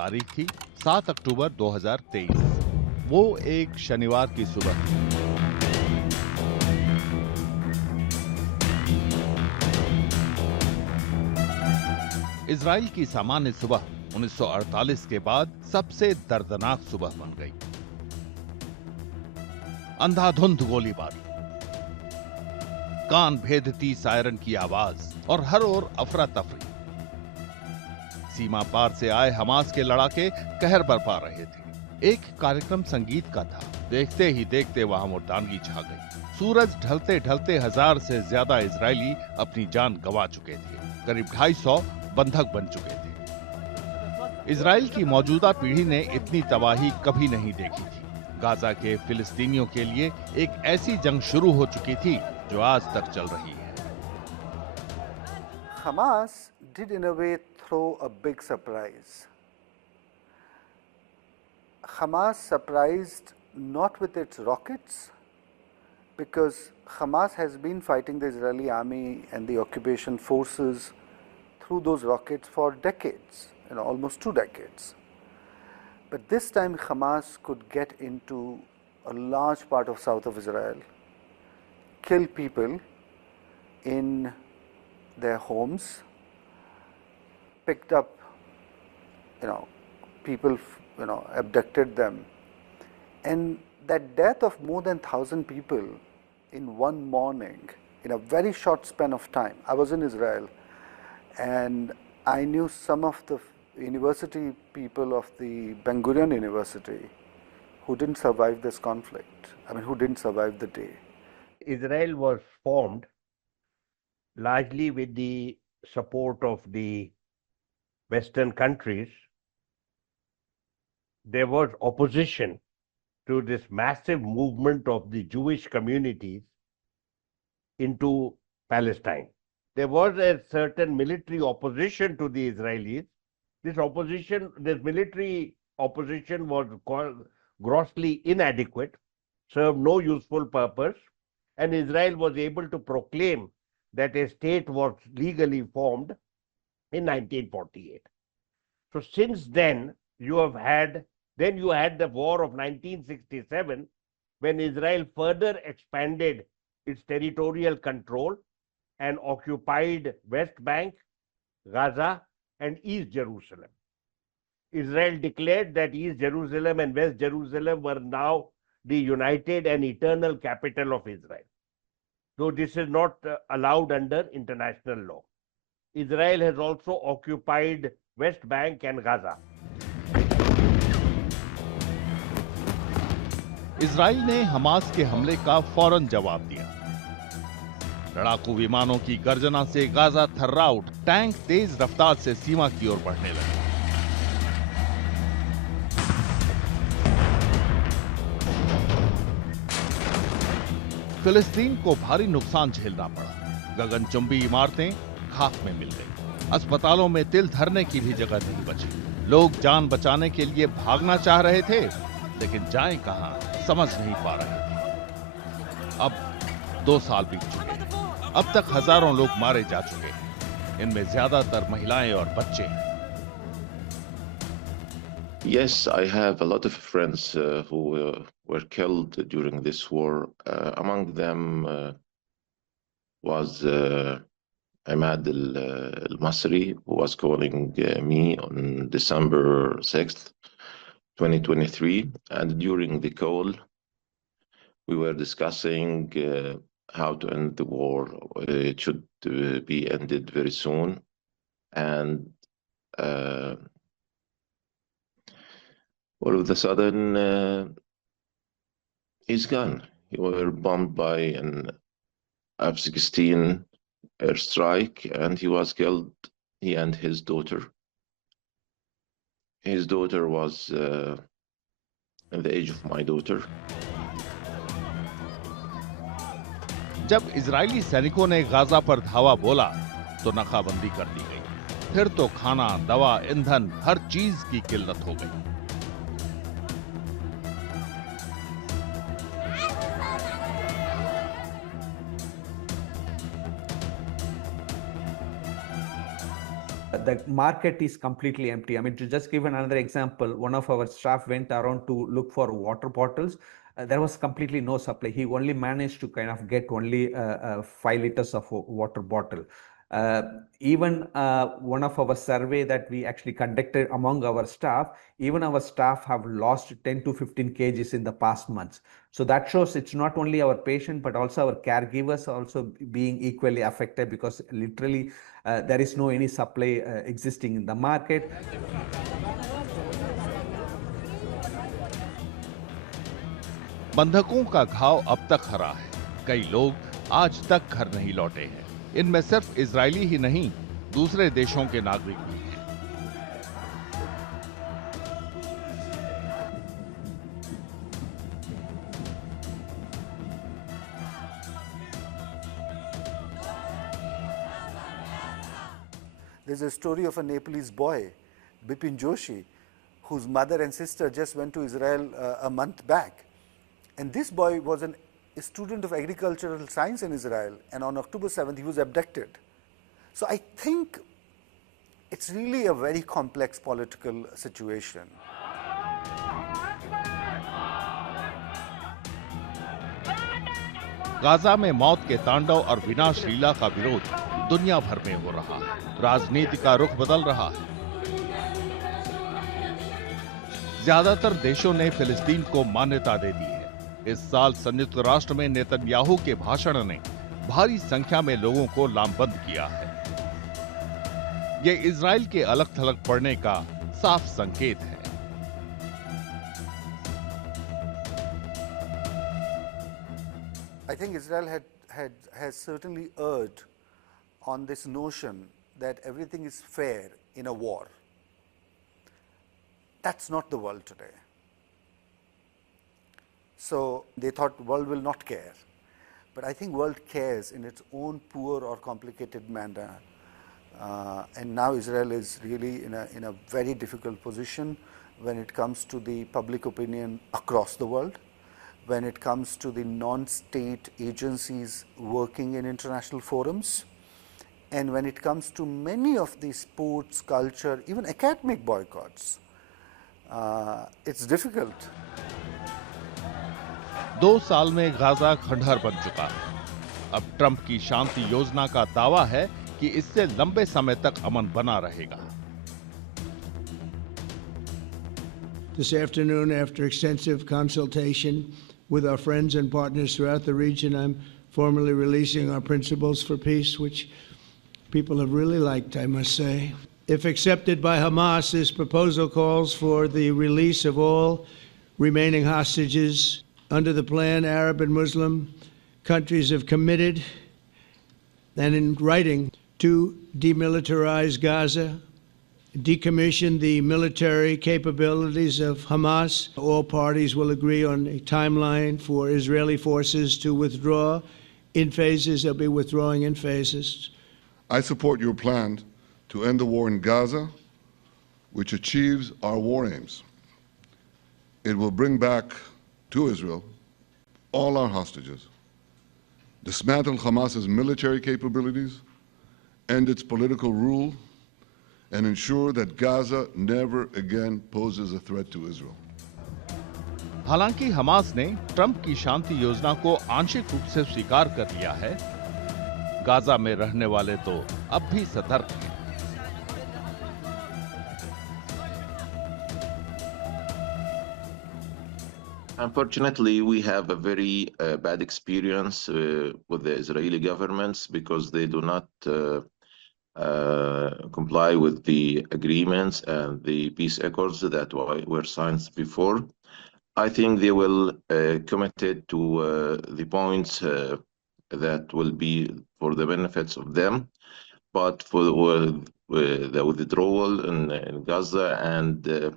तारीख थी 7 अक्टूबर 2023। वो एक शनिवार की सुबह थी। इजराइल की सामान्य सुबह 1948 के बाद सबसे दर्दनाक सुबह बन गई। अंधाधुंध गोलीबारी, कान भेदती सायरन की आवाज और हर ओर अफरा तफरी। सीमा पार से आए हमास के लड़ाके कहर बरपा रहे थे। एक कार्यक्रम संगीत का था। देखते ही देखते वहां मुर्दानगी छा गई। सूरज ढलते ढलते 1000 से ज्यादा इजरायली अपनी जान गंवा चुके थे। करीब 250 बंधक बन चुके थे। इजराइल की मौजूदा पीढ़ी ने इतनी तबाही कभी नहीं देखी थी। गाजा के फिलिस्तीनियों के लिए एक ऐसी जंग शुरू हो चुकी थी जो आज तक चल रही है। Hamas did in a way throw a big surprise. Hamas surprised not with its rockets, because Hamas has been fighting the Israeli army and the occupation forces through those rockets for decades, almost 2 decades. But this time Hamas could get into a large part of south of Israel, kill people in their homes, picked up, people, abducted them, and that death of more than 1,000 people in one morning, in a very short span of time. I was in Israel, and I knew some of the university people of the Ben Gurion University who didn't survive this conflict. Who didn't survive the day. Israel was formed largely with the support of the Western countries. There was opposition to this massive movement of the Jewish communities into Palestine. There was a certain military opposition to the Israelis. This military opposition was grossly inadequate, served no useful purpose, and Israel was able to proclaim that a state was legally formed in 1948. So since then, you had the war of 1967, when Israel further expanded its territorial control and occupied West Bank, Gaza, and East Jerusalem. Israel declared that East Jerusalem and West Jerusalem were now the united and eternal capital of Israel, though this is not allowed under international law. Israel has also occupied West Bank and Gaza. Israel ने Hamas के हमले का फौरन जवाब दिया। लड़ाकू विमानों की गर्जना से गाजा थर्रा उठ, टैंक तेज रफ्तार से सीमा की ओर बढ़ने लगे। फिलिस्तीन को भारी नुकसान झेलना पड़ा। गगनचुंबी इमारतें खाक में मिल गई। अस्पतालों में तिल धरने की भी जगह नहीं बची। लोग जान बचाने के लिए भागना चाह रहे थे, लेकिन जाएं कहां समझ नहीं पा रहे थे। अब 2 साल बीत चुके हैं। अब तक हजारों लोग मारे जा चुके हैं। इनमें ज्यादातर महिलाएं और बच्चे हैं। Yes, I have a lot of friends who were killed during this war. Among them was Ahmad al-Masri, who was calling me on December 6th, 2023. And during the call, we were discussing how to end the war. It should be ended very soon. And all of a sudden, he's gone. He were bombed by an F-16 airstrike, and he was killed, he and his daughter. His daughter was in the age of my daughter. जब Israeli सैनिकों ने Gaza पर धावा बोला तो नाकाबंदी कर दी गई। फिर तो खाना, दवा, ईंधन, हर चीज की किल्लत हो गई। the market is completely empty. I mean, to just give another example, one of our staff went around to look for water bottles. There was completely no supply. He only managed to kind of get only 5 liters of water bottle. Even one of our survey that we actually conducted among our staff, even our staff have lost 10 to 15 kgs in the past months. So that shows it's not only our patient, but also our caregivers also being equally affected, because literally there is no any supply existing in the market. बंधकों का घाव अब तक हरा है। कई लोग आज तक घर नहीं लौटे हैं। इनमें सिर्फ इजरायली ही नहीं, दूसरे देशों के नागरिक भी हैं। There's a story of a Nepalese boy, Bipin Joshi, whose mother and sister just went to Israel a month back. And this boy was a student of agricultural science in Israel, and on October 7th he was abducted. So I think it's really a very complex political situation. Gaza में मौत के तांडव और विनाश लीला का विरोध दुनिया भर में हो रहा है। राजनीति का रुख बदल रहा है। ज्यादातर देशों ने फिलिस्तीन को मान्यता दे दी है। इस साल संयुक्त राष्ट्र में नेतन्याहू के भाषण ने भारी संख्या में लोगों को लामबंद किया है। ये इजराइल के अलग थलग पड़ने का साफ संकेत है। I think Israel has certainly erred on this notion that everything is fair in a war. That's not the world today. So they thought the world will not care. But I think world cares in its own poor or complicated manner. And now Israel is really in a very difficult position when it comes to the public opinion across the world, when it comes to the non-state agencies working in international forums, and when it comes to many of the sports, culture, even academic boycotts. It's difficult. 2 साल में Gaza खंडहर बन चुका है। अब Trump की शांति योजना का दावा है कि इससे लंबे समय तक अमन बना रहेगा। This afternoon, after extensive consultation with our friends and partners throughout the region, I'm formally releasing our principles for peace, which people have really liked, I must say. If accepted by Hamas, this proposal calls for the release of all remaining hostages. Under the plan, Arab and Muslim countries have committed and in writing to demilitarize Gaza, decommission the military capabilities of Hamas. All parties will agree on a timeline for Israeli forces to withdraw in phases. They'll be withdrawing in phases. I support your plan to end the war in Gaza, which achieves our war aims. It will bring back to Israel all our hostages, dismantle Hamas's military capabilities, end its political rule, and ensure that Gaza never again poses a threat to Israel. हालांकि Hamas ने Trump की शांति योजना को आंशिक रूप से स्वीकार कर लिया है। गाजा में रहने वाले तो अब भी सतर्क हैं। Unfortunately, we have a very bad experience with the Israeli governments because they do not comply with the agreements and the peace accords that were signed before. I think they will committed to the points that will be for the benefits of them, but for the withdrawal in Gaza and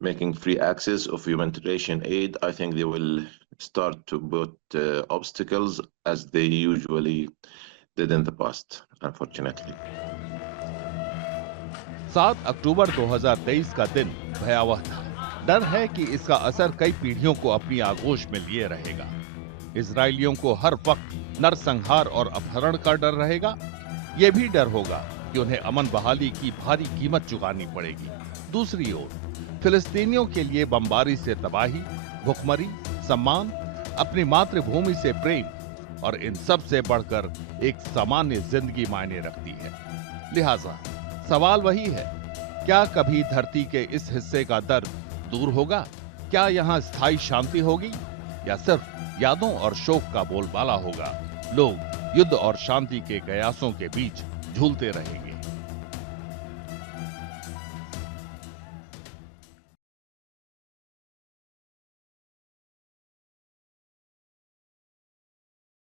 making free access of humanitarian aid, I think they will start to put obstacles as they usually did in the past, unfortunately. 7 अक्टूबर 2023 का दिन भयावह था। डर है कि इसका असर कई पीढ़ियों को अपनी आगोश में लिए रहेगा। इजरायलियों को हर वक्त नरसंहार और अपहरण का डर रहेगा। ये भी डर होगा कि उन्हें अमन बहाली की भारी कीमत चुकानी पड़ेगी। दूसरी ओर फिलिस्तीनियों के लिए बमबारी से तबाही, भुखमरी, सम्मान, अपनी मातृभूमि से प्रेम और इन सब से बढ़कर एक सामान्य जिंदगी मायने रखती है। लिहाजा सवाल वही है, क्या कभी धरती के इस हिस्से का दर्द दूर होगा? क्या यहाँ स्थायी शांति होगी या सिर्फ यादों और शोक का बोलबाला होगा? लोग युद्ध और शांति के कयासों के बीच झूलते रहेंगे।